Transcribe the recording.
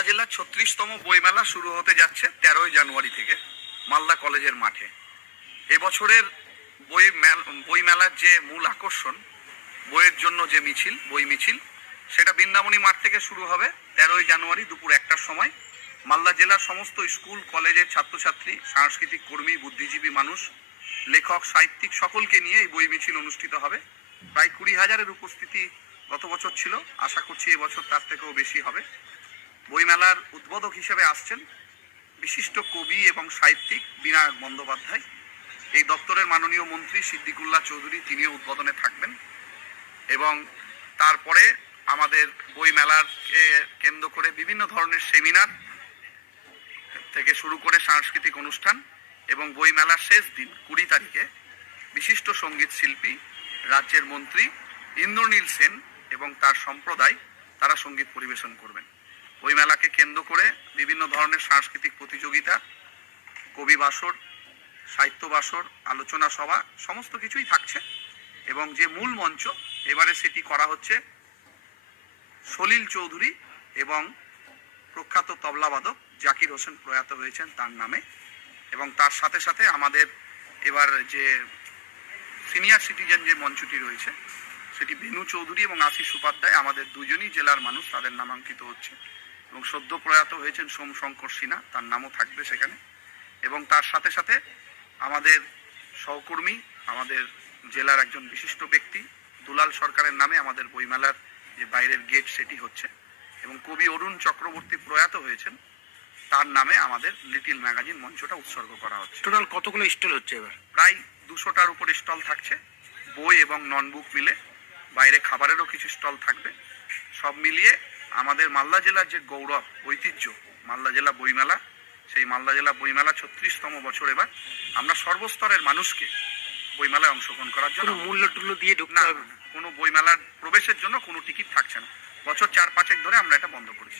মালদা জেলার ছত্রিশতম বইমেলা শুরু হতে যাচ্ছে তেরোই জানুয়ারি থেকে মালদা কলেজের মাঠে। এবছরের বই মেল- বইমেলার যে মূল আকর্ষণ, বইয়ের জন্য যে মিছিল, বই মিছিল, সেটা বৃন্দাবনী মাঠ থেকে শুরু হবে তেরোই জানুয়ারি দুপুর একটার সময়। মালদা জেলার সমস্ত স্কুল, কলেজের ছাত্রছাত্রী, সাংস্কৃতিক কর্মী, বুদ্ধিজীবী মানুষ, লেখক, সাহিত্যিক সকলকে নিয়ে এই বই মিছিল অনুষ্ঠিত হবে। প্রায় কুড়ি হাজারের উপস্থিতি গত বছর ছিল। আশা করছি এবছর তার থেকেও বেশি হবে। বইমেলার উদ্বোধক হিসেবে আসছেন বিশিষ্ট কবি এবং সাহিত্যিক বিনায়ক বন্দ্যোপাধ্যায়। এই দপ্তরের মাননীয় মন্ত্রী সিদ্দিকুল্লাহ চৌধুরী তিনিও উদ্বোধনে থাকবেন এবং তারপরে আমাদের বইমেলাকে কেন্দ্র করে বিভিন্ন ধরনের সেমিনার থেকে শুরু করে সাংস্কৃতিক অনুষ্ঠান এবং বইমেলার শেষ দিন, কুড়ি তারিখে, বিশিষ্ট সংগীত শিল্পী, রাজ্যের মন্ত্রী ইন্দ্রনীল সেন এবং তার সম্প্রদায় তারা সংগীত পরিবেশন করবেন। বইমেলাকে কেন্দ্র করে বিভিন্ন ধরনের সাংস্কৃতিক প্রতিযোগিতা, কবি বাসর, সাহিত্য বাসর, আলোচনা সভা, সমস্ত কিছুই থাকছে। এবং যে মূল মঞ্চ, এবারে সেটি করা হচ্ছে সলিল চৌধুরী এবং প্রখ্যাত তবলাবাদক জাকির হোসেন প্রয়াত হয়েছেন তার নামে। এবং তার সাথে সাথে আমাদের এবার যে সিনিয়র সিটিজেন যে মঞ্চটি রয়েছে, সেটি বেনু চৌধুরী এবং আশিস উপাধ্যায়, আমাদের দুজনই জেলার মানুষ, তাদের নামাঙ্কিত হচ্ছে। এবং সদ্য প্রয়াত হয়েছেন সোম শঙ্কর সিনহা তার নামও থাকবে সেখানে। এবং তার সাথে সাথে আমাদের সহকর্মী আমাদের জেলার একজন বিশিষ্ট ব্যক্তি দুলাল সরকারের নামে আমাদের বইমেলার যে বাইরের গেট সেটি হচ্ছে। এবং কবি অরুণ চক্রবর্তী প্রয়াত হয়েছেন তার নামে আমাদের লিটিল ম্যাগাজিন মঞ্চটা উৎসর্গ করা হচ্ছে। টোটাল কতগুলো স্টল হচ্ছে এবার? প্রায় দুশোটার উপর স্টল থাকছে বই এবং নন বুক মিলে। বাইরে খাবারেরও কিছু স্টল থাকবে। সব মিলিয়ে আমাদের মালদা জেলার যে গৌরব ঐতিহ্য মালদা জেলা বইমেলা সেই মালদা জেলা বইমেলা ছত্রিশতম বছর এবার আমরা সর্বস্তরের মানুষকে বইমেলায় অংশগ্রহণ করার জন্য মূল্য টুল্য দিয়ে ঢুকতে না কোনো বইমেলার প্রবেশের জন্য কোনো টিকিট থাকছে না। বছর চার পাঁচেক ধরে আমরা এটা বন্ধ করেছি।